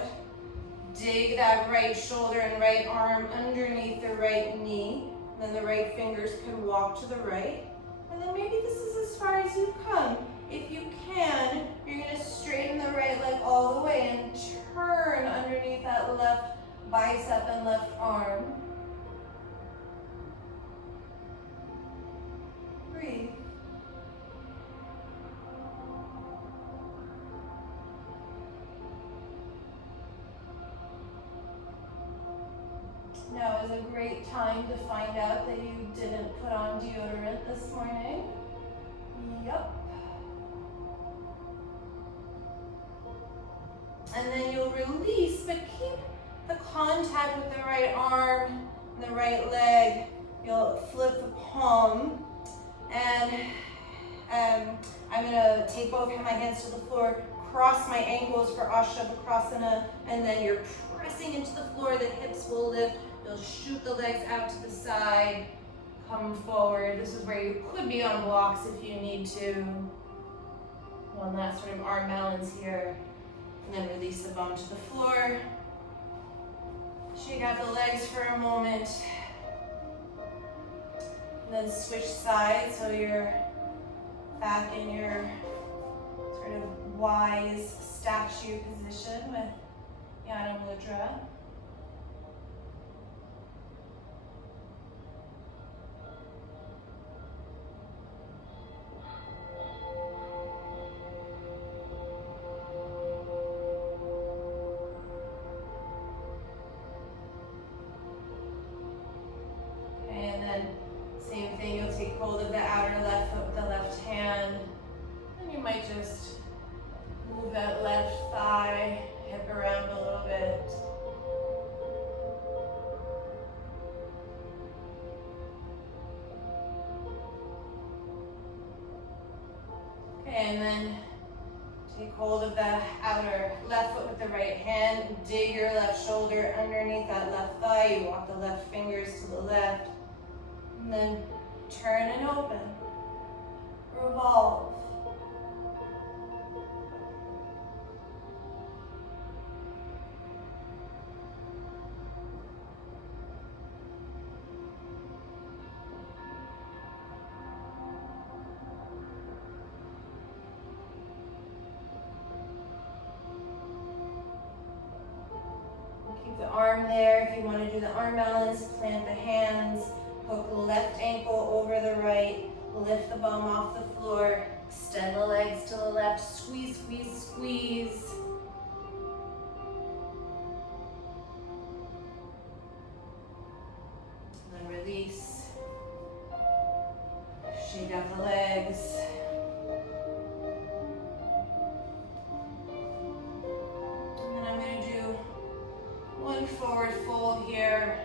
Dig that right shoulder and right arm underneath the right knee. Then the right fingers can walk to the right. And then maybe this is as far as you come. If you can, you're going to straighten the right leg all the way and turn underneath that left bicep and left arm. Breathe. Now is a great time to find out that you didn't put on deodorant this morning. Yep. And then you'll release, but keep the contact with the right arm and the right leg. You'll flip the palm. And I'm going to take both of my hands to the floor, cross my ankles for Ashtavakrasana, and then you're pressing into the floor. The hips will lift. You'll shoot the legs out to the side, come forward. This is where you could be on blocks if you need to. One last sort of arm balance here. And then release the bum to the floor. Shake out the legs for a moment. And then switch sides so you're back in your sort of wise statue position with Yana Mudra. Same thing, you'll take hold of the outer left foot with the left hand. And you might just move that left thigh, hip around a little bit. Okay, and then Take hold of the outer left foot with the right hand. Dig your left shoulder underneath that left thigh. You walk the left fingers to the left. And then turn and open. Revolve. The arm there. If you want to do the arm balance, plant the hands, hook the left ankle over the right, lift the bum off the floor, extend the legs to the left, squeeze, squeeze, squeeze. And then release. Shake out the legs. One forward fold here.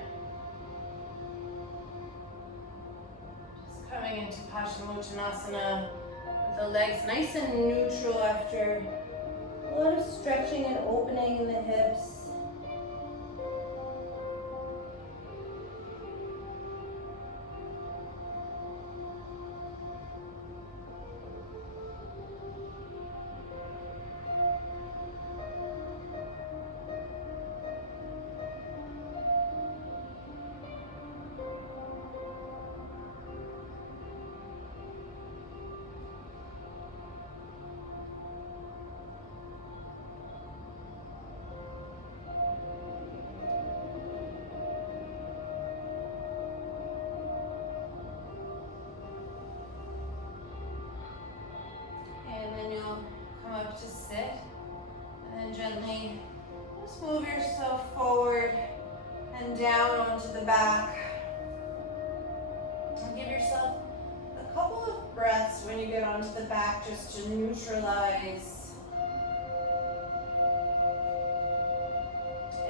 Just coming into Paschimottanasana with the legs nice and neutral after a lot of stretching and opening in the hips. To sit, and then gently just move yourself forward and down onto the back. And give yourself a couple of breaths when you get onto the back just to neutralize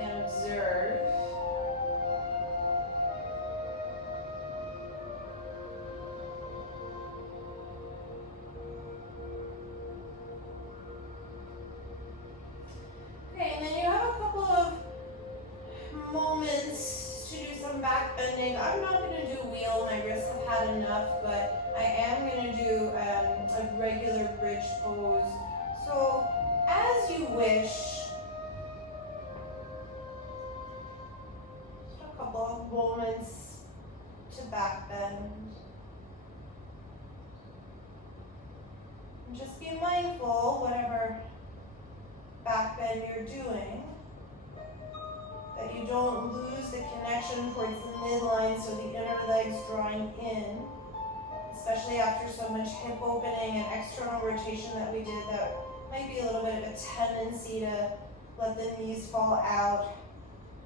and observe. Moments to do some back bending. I'm not going to do wheel, my wrists have had enough, but I am going to do a regular bridge pose. So as you wish, just a couple of moments to back bend. And just be mindful, whatever back bend you're doing, that you don't lose the connection towards the midline, so the inner leg's drawing in, especially after so much hip opening and external rotation that we did. That might be a little bit of a tendency to let the knees fall out.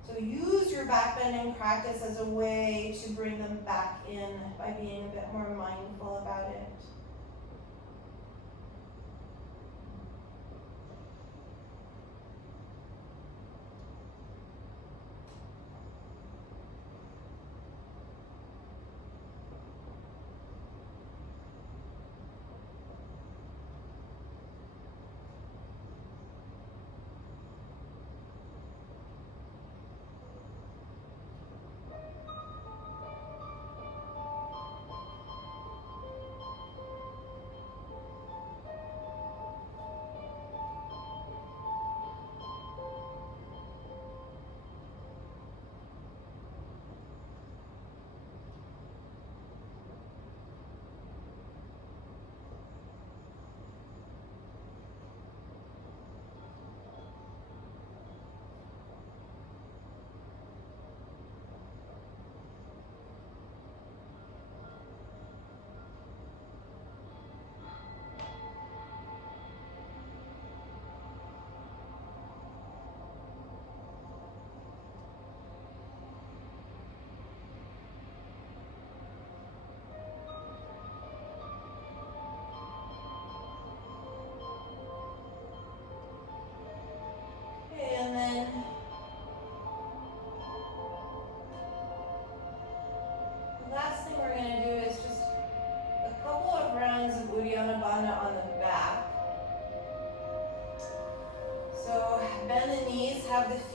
So use your back bending practice as a way to bring them back in by being a bit more mindful about it.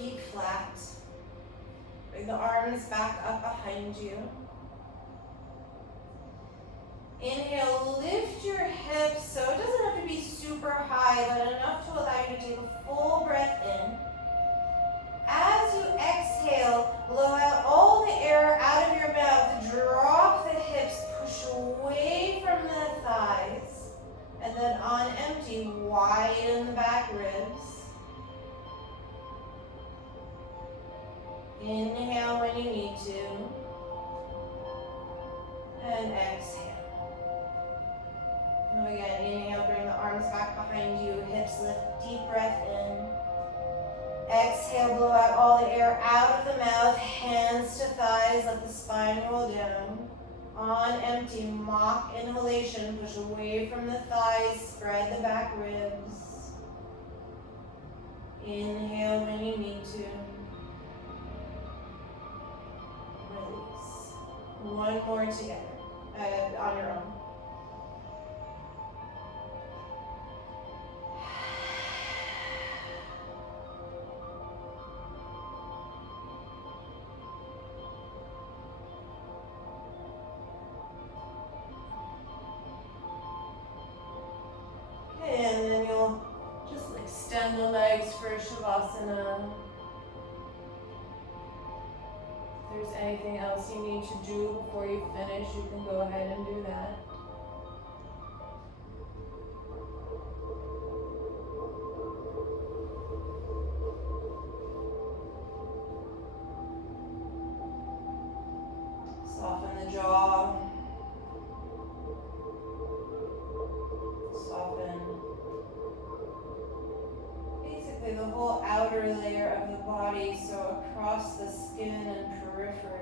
feet flat. Bring the arms back up behind you. Inhale, lift your hips so it doesn't have to be super high, but enough to allow you to take a full breath in. As you exhale, blow out all the air out of your mouth. Drop the hips, push away from the thighs. And then on empty, widen the back ribs. Inhale when you need to. And exhale. And again, inhale, bring the arms back behind you, hips lift, deep breath in. Exhale, blow out all the air out of the mouth, hands to thighs, let the spine roll down. On empty, mock inhalation, push away from the thighs, spread the back ribs. Inhale when you need to. Release. One more together, on your own. And then you'll just extend the legs for Shavasana. If there's anything else you need to do before you finish, you can go ahead and do that. Soften the jaw. Soften basically the whole outer layer of the body, so across the skin and periphery.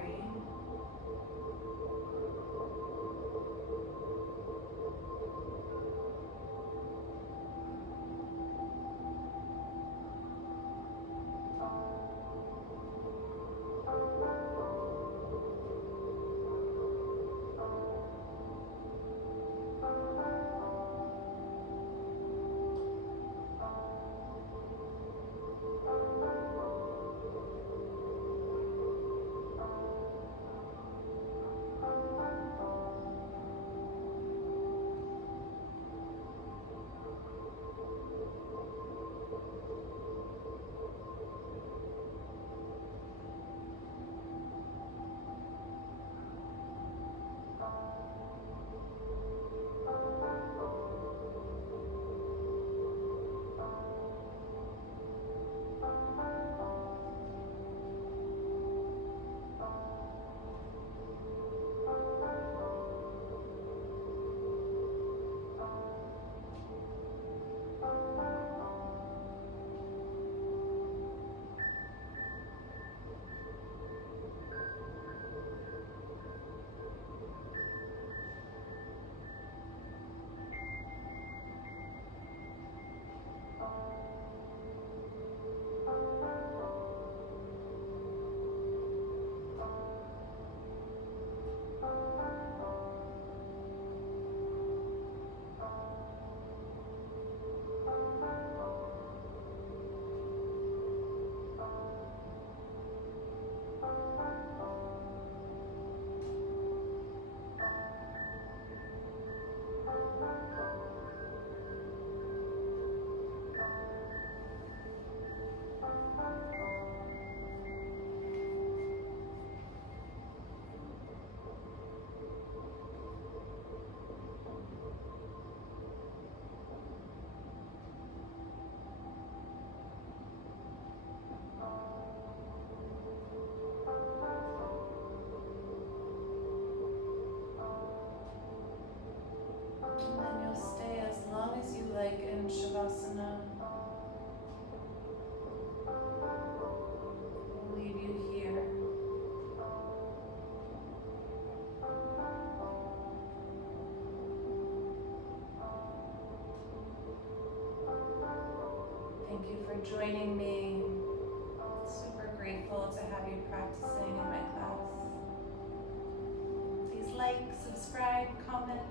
Shavasana. I'll leave you here. Thank you for joining me. Super grateful to have you practicing in my class. Please like, subscribe, comment.